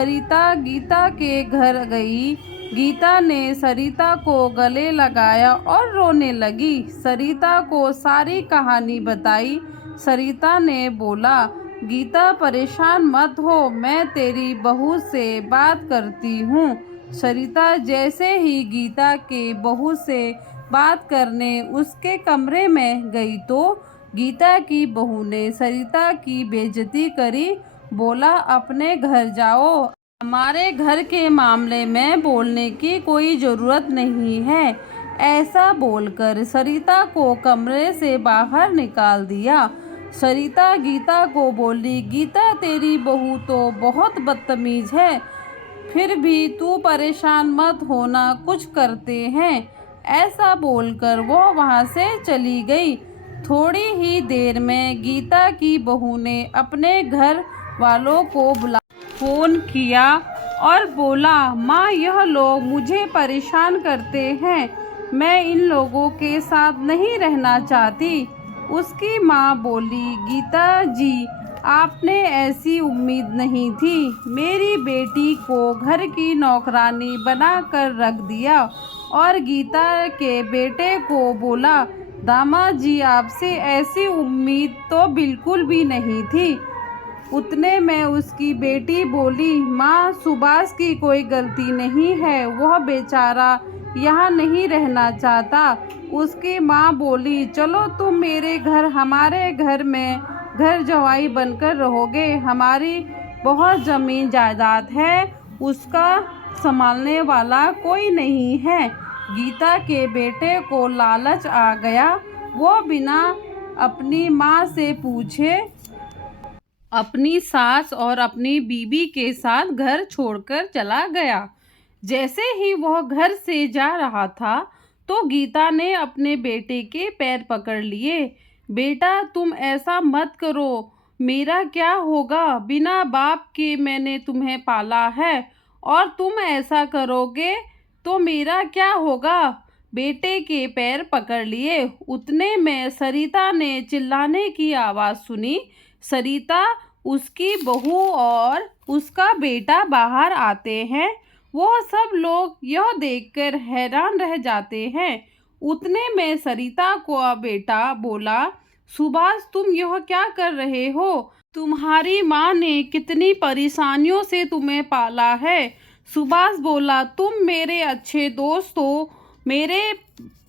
सरिता गीता के घर गई। गीता ने सरिता को गले लगाया और रोने लगी। सरिता को सारी कहानी बताई। सरिता ने बोला, गीता परेशान मत हो, मैं तेरी बहू से बात करती हूँ। सरिता जैसे ही गीता के बहू से बात करने उसके कमरे में गई तो गीता की बहू ने सरिता की बेइज्जती करी। बोला, अपने घर जाओ, हमारे घर के मामले में बोलने की कोई ज़रूरत नहीं है। ऐसा बोलकर सरिता को कमरे से बाहर निकाल दिया। सरिता गीता को बोली, गीता तेरी बहू तो बहुत बदतमीज है, फिर भी तू परेशान मत होना, कुछ करते हैं। ऐसा बोलकर वो वहाँ से चली गई। थोड़ी ही देर में गीता की बहू ने अपने घर वालों को फ़ोन किया और बोला, माँ यह लोग मुझे परेशान करते हैं, मैं इन लोगों के साथ नहीं रहना चाहती। उसकी माँ बोली, गीता जी आपने ऐसी उम्मीद नहीं थी, मेरी बेटी को घर की नौकरानी बना कर रख दिया। और गीता के बेटे को बोला, दामाद जी आपसे ऐसी उम्मीद तो बिल्कुल भी नहीं थी। उतने में उसकी बेटी बोली, माँ सुभाष की कोई गलती नहीं है, वह बेचारा यहाँ नहीं रहना चाहता। उसकी माँ बोली, चलो तुम मेरे घर, हमारे घर में घर जवाई बनकर रहोगे, हमारी बहुत ज़मीन जायदाद है, उसका संभालने वाला कोई नहीं है। गीता के बेटे को लालच आ गया, वो बिना अपनी माँ से पूछे अपनी सास और अपनी बीबी के साथ घर छोड़कर चला गया। जैसे ही वह घर से जा रहा था तो गीता ने अपने बेटे के पैर पकड़ लिए। बेटा तुम ऐसा मत करो, मेरा क्या होगा, बिना बाप के मैंने तुम्हें पाला है और तुम ऐसा करोगे तो मेरा क्या होगा। बेटे के पैर पकड़ लिए। उतने में सरिता ने चिल्लाने की आवाज़ सुनी। सरिता, उसकी बहू और उसका बेटा बाहर आते हैं। वो सब लोग यह देखकर हैरान रह जाते हैं। उतने में सरिता को बेटा बोला, सुभाष तुम यह क्या कर रहे हो, तुम्हारी माँ ने कितनी परेशानियों से तुम्हें पाला है। सुभाष बोला, तुम मेरे अच्छे दोस्त हो, मेरे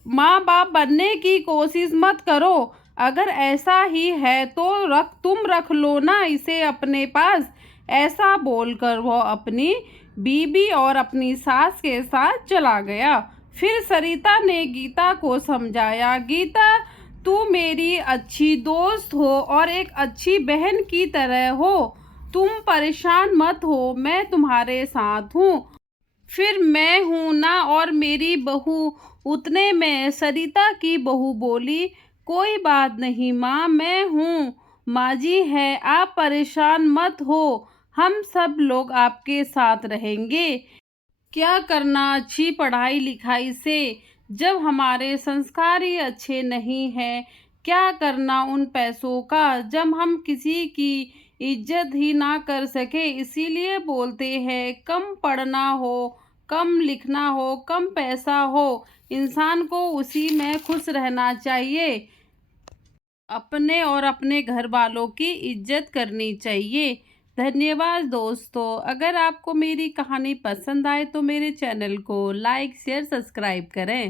माँ बाप बनने की कोशिश मत करो। अगर ऐसा ही है तो तुम रख लो ना इसे अपने पास। ऐसा बोलकर वो अपनी बीबी और अपनी सास के साथ चला गया। फिर सरिता ने गीता को समझाया, गीता तू मेरी अच्छी दोस्त हो और एक अच्छी बहन की तरह हो, तुम परेशान मत हो, मैं तुम्हारे साथ हूँ, फिर मैं हूँ ना और मेरी बहू। उतने में सरिता की बहू बोली, कोई बात नहीं माँ, मैं हूँ, माँ जी है, आप परेशान मत हो, हम सब लोग आपके साथ रहेंगे। क्या करना अच्छी पढ़ाई लिखाई से जब हमारे संस्कार ही अच्छे नहीं हैं। क्या करना उन पैसों का जब हम किसी की इज्जत ही ना कर सके। इसीलिए बोलते हैं कम पढ़ना हो, कम लिखना हो, कम पैसा हो, इंसान को उसी में खुश रहना चाहिए, अपने और अपने घर वालों की इज्जत करनी चाहिए। धन्यवाद दोस्तों। अगर आपको मेरी कहानी पसंद आए तो मेरे चैनल को लाइक शेयर सब्सक्राइब करें।